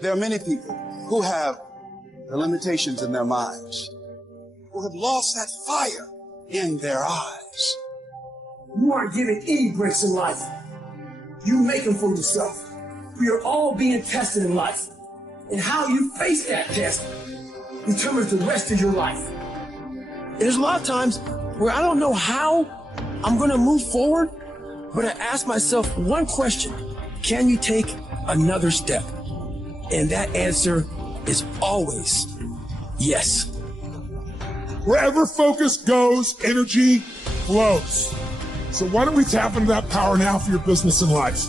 There are many people who have the limitations in their minds, who have lost that fire in their eyes. You aren't given any breaks in life. You make them for yourself. We are all being tested in life. And how you face that test determines the rest of your life. And there's a lot of times where I don't know how I'm going to move forward, but I ask myself one question: can you take another step? And that answer is always yes. Wherever focus goes, energy flows. So why don't we tap into that power now for your business and life?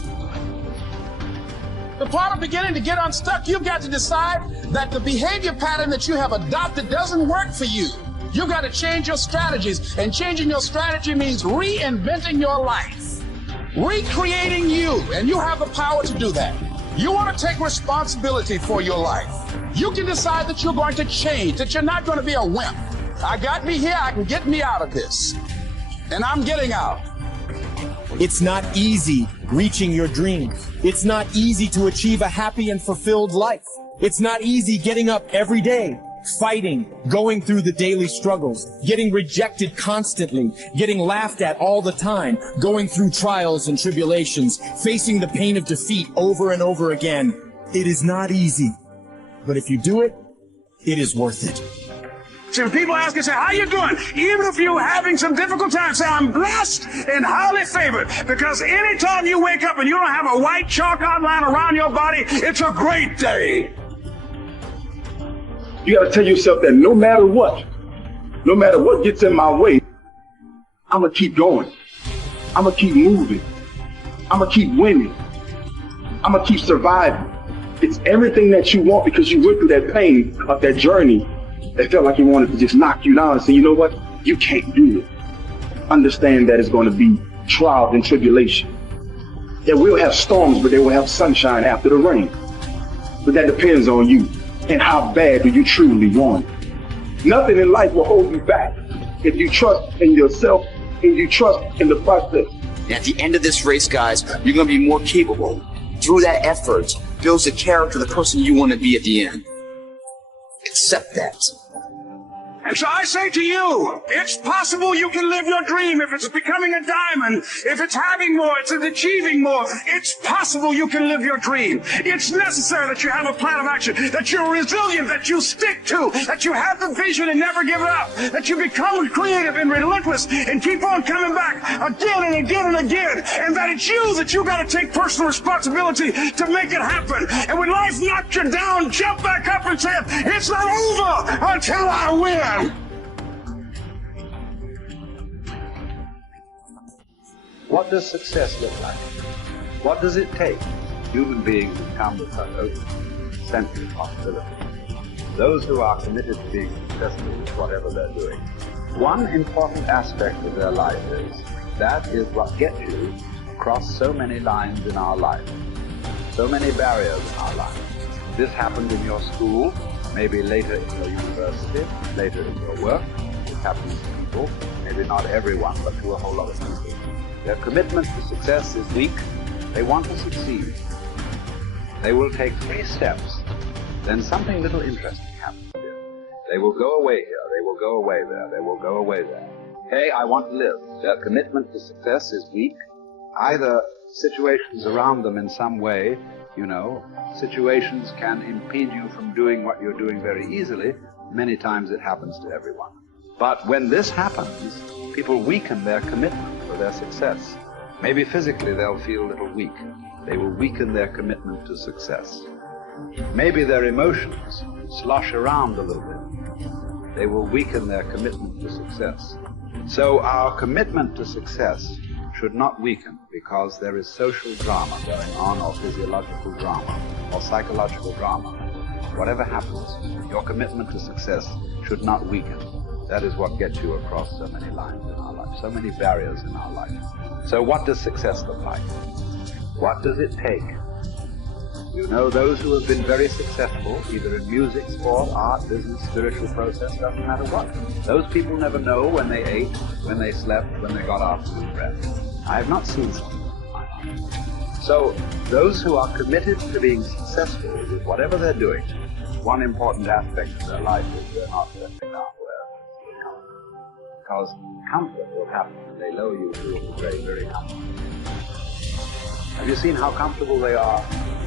The part of beginning to get unstuck, you've got to decide that the behavior pattern that you have adopted doesn't work for you. You've got to change your strategies, and changing your strategy means reinventing your life, recreating you, and you have the power to do that. You want to take responsibility for your life. You can decide that you're going to change, that you're not going to be a wimp. I got me here, I can get me out of this. And I'm getting out. It's not easy reaching your dreams. It's not easy to achieve a happy and fulfilled life. It's not easy getting up every day, fighting, going through the daily struggles, getting rejected constantly, getting laughed at all the time, going through trials and tribulations, facing the pain of defeat over and over again. It is not easy, but if you do it, it is worth it. See, when people ask you, say, how you doing? Even if you're having some difficult times, say, I'm blessed and highly favored. Because anytime you wake up and you don't have a white chalk outline around your body, it's a great day. You got to tell yourself that no matter what gets in my way, I'm going to keep going. I'm going to keep moving. I'm going to keep winning. I'm going to keep surviving. It's everything that you want, because you went through that pain of that journey that felt like you wanted to just knock you down and say, you know what? You can't do it. Understand that it's going to be trials and tribulation. That we'll have storms, but they will have sunshine after the rain. But that depends on you and how bad do you truly want it. Nothing in life will hold you back if you trust in yourself and you trust in the process. At the end of this race, guys, you're going to be more capable. Through that effort, builds the character of the person you want to be at the end. Accept that. And so I say to you, it's possible you can live your dream. If it's becoming a diamond, if it's having more, it's achieving more, it's possible you can live your dream. It's necessary that you have a plan of action, that you're resilient, that you stick to, that you have the vision and never give it up, that you become creative and relentless and keep on coming back again and again and again, and that it's you that you got to take personal responsibility to make it happen. And when life knocks you down, jump back up and say, it's not over until I win. What does success look like? What does it take? Human beings have come with such open sense of possibility. Those who are committed to being successful with whatever they're doing. One important aspect of their life is what gets you across so many lines in our life, so many barriers in our life. This happened in your school, maybe later in your university, later in your work. It happens to people, maybe not everyone, but to a whole lot of people. Their commitment to success is weak. They want to succeed. They will take 3 steps, then something little interesting happens here. They will go away here, they will go away there, they will go away there. Hey, I want to live. Their commitment to success is weak. Either situations around them in some way, situations can impede you from doing what you're doing very easily. Many times it happens to everyone. But when this happens, people weaken their commitment for their success. Maybe physically they'll feel a little weak. They will weaken their commitment to success. Maybe their emotions slosh around a little bit. They will weaken their commitment to success. So our commitment to success should not weaken because there is social drama going on, or physiological drama, or psychological drama. Whatever happens, your commitment to success should not weaken. That is what gets you across so many lines in our life, so many barriers in our life. So what does success look like? What does it take? You know, those who have been very successful, either in music, sport, art, business, spiritual process, doesn't matter what. Those people never know when they ate, when they slept, when they got up to breath. I have not seen some. So those who are committed to being successful with whatever they're doing, one important aspect of their life is they're not settling down where, because comfort will happen when they lower you to a very, very comfortable. Have you seen how comfortable they are?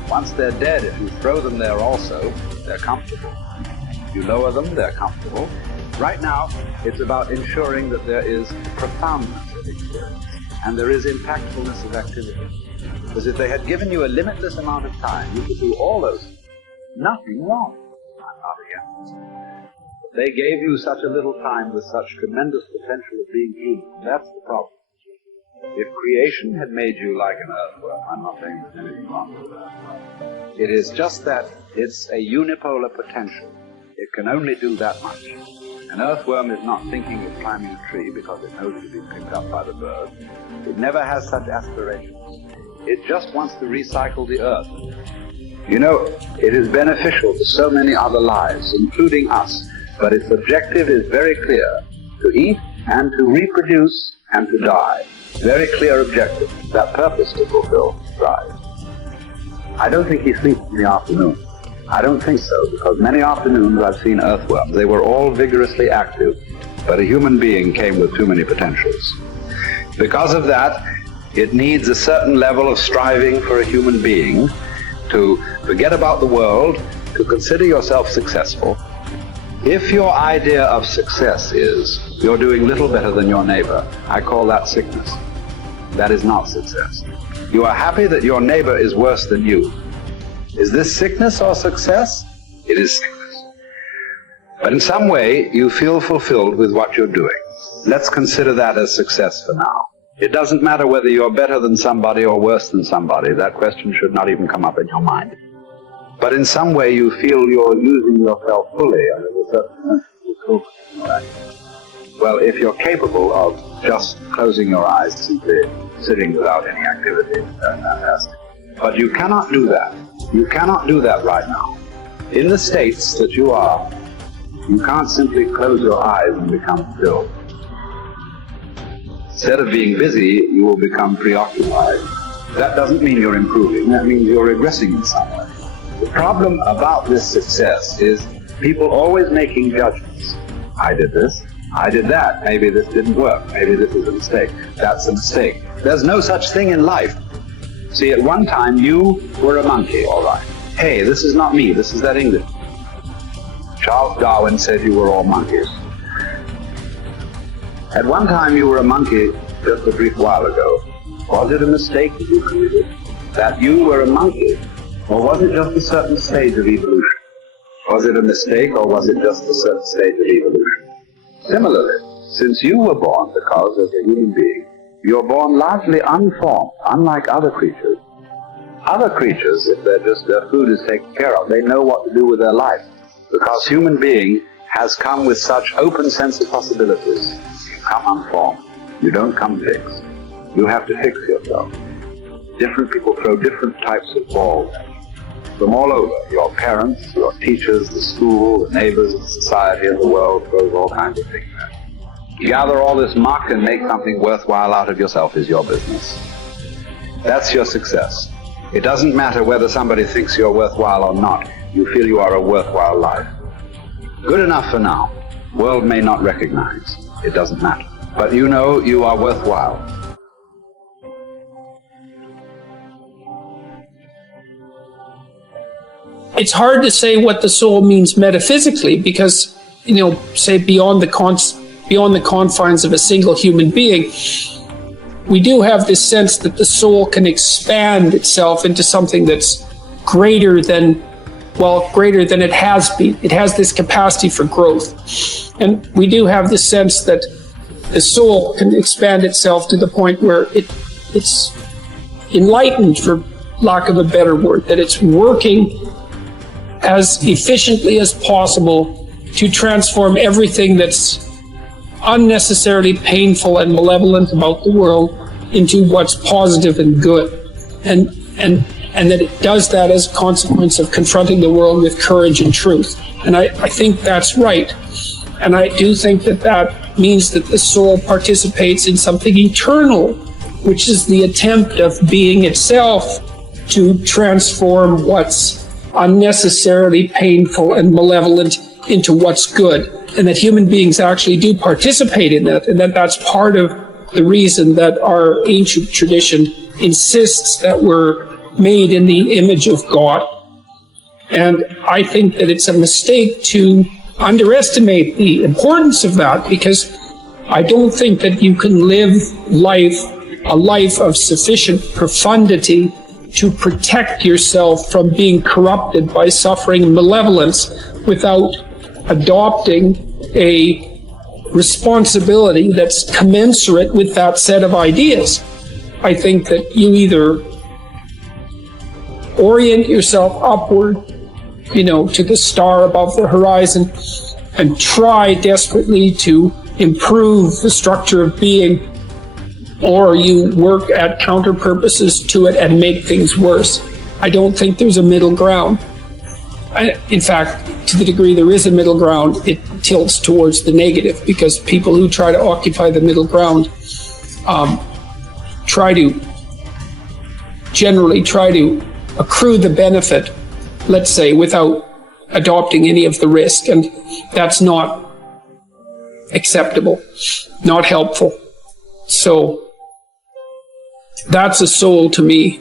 Once they're dead, if you throw them there also, they're comfortable. If you lower them, they're comfortable. Right now, it's about ensuring that there is profoundness of experience and there is impactfulness of activity. Because if they had given you a limitless amount of time, you could do all those things. Nothing wrong. I'm not against it. They gave you such a little time with such tremendous potential of being human. That's the problem. If creation had made you like an earthworm, I'm not saying there's anything wrong with that. It is just that it's a unipolar potential. It can only do that much. An earthworm is not thinking of climbing a tree because it knows it'll be picked up by the bird. It never has such aspirations. It just wants to recycle the earth. You know, it is beneficial to so many other lives, including us, but its objective is very clear: to eat and to reproduce and to die. Very clear objective, that purpose to fulfill, right? I don't think he sleeps in the afternoon. I don't think so, because many afternoons I've seen earthworms. They were all vigorously active, but a human being came with too many potentials. Because of that, it needs a certain level of striving for a human being to forget about the world, to consider yourself successful. If your idea of success is you're doing little better than your neighbor, I call that sickness. That is not success. You are happy that your neighbor is worse than you. Is this sickness or success? It is sickness. But in some way, you feel fulfilled with what you're doing. Let's consider that as success for now. It doesn't matter whether you're better than somebody or worse than somebody. That question should not even come up in your mind. But in some way, you feel you're using yourself fully and there's a certain fulfillment. Well, if you're capable of just closing your eyes, simply sitting without any activity, that's fantastic. But you cannot do that. You cannot do that right now. In the states that you are, you can't simply close your eyes and become still. Instead of being busy, you will become preoccupied. That doesn't mean you're improving. That means you're regressing in some way. The problem about this success is people always making judgments. I did this. I did that. Maybe this didn't work. Maybe this is a mistake. That's a mistake. There's no such thing in life. See, at one time you were a monkey, all right. Hey, this is not me. This is that English. Charles Darwin said you were all monkeys. At one time you were a monkey just a brief while ago. Was it a mistake that you committed? That you were a monkey? Or was it just a certain stage of evolution? Was it a mistake or was it just a certain stage of evolution? Similarly, since you were born, because as a human being, you're born largely unformed, unlike other creatures. Other creatures, if their food is taken care of, they know what to do with their life. Because human being has come with such open sense of possibilities. You come unformed. You don't come fixed. You have to fix yourself. Different people throw different types of balls at you. From all over, your parents, your teachers, the school, the neighbors, the society, and the world throws all kinds of things at you. Gather all this muck and make something worthwhile out of yourself is your business. That's your success. It doesn't matter whether somebody thinks you're worthwhile or not. You feel you are a worthwhile life. Good enough for now. World may not recognize. It doesn't matter. But you know you are worthwhile. It's hard to say what the soul means metaphysically because, say beyond the confines of a single human being, we do have this sense that the soul can expand itself into something that's greater than it has been. It has this capacity for growth. And we do have this sense that the soul can expand itself to the point where it's enlightened, for lack of a better word, that it's working as efficiently as possible to transform everything that's unnecessarily painful and malevolent about the world into what's positive and good. And that it does that as a consequence of confronting the world with courage and truth. And I think that's right. And I do think that means that the soul participates in something eternal which is the attempt of being itself to transform what's unnecessarily painful and malevolent into what's good, and that human beings actually do participate in that, and that that's part of the reason that our ancient tradition insists that we're made in the image of God. And I think that it's a mistake to underestimate the importance of that, because I don't think that you can live a life of sufficient profundity to protect yourself from being corrupted by suffering and malevolence without adopting a responsibility that's commensurate with that set of ideas. I think that you either orient yourself upward, to the star above the horizon, and try desperately to improve the structure of being, or you work at counter purposes to it and make things worse. I don't think there's a middle ground. In fact, to the degree there is a middle ground, it tilts towards the negative, because people who try to occupy the middle ground generally try to accrue the benefit, let's say, without adopting any of the risk, and that's not acceptable, not helpful. So that's a soul to me.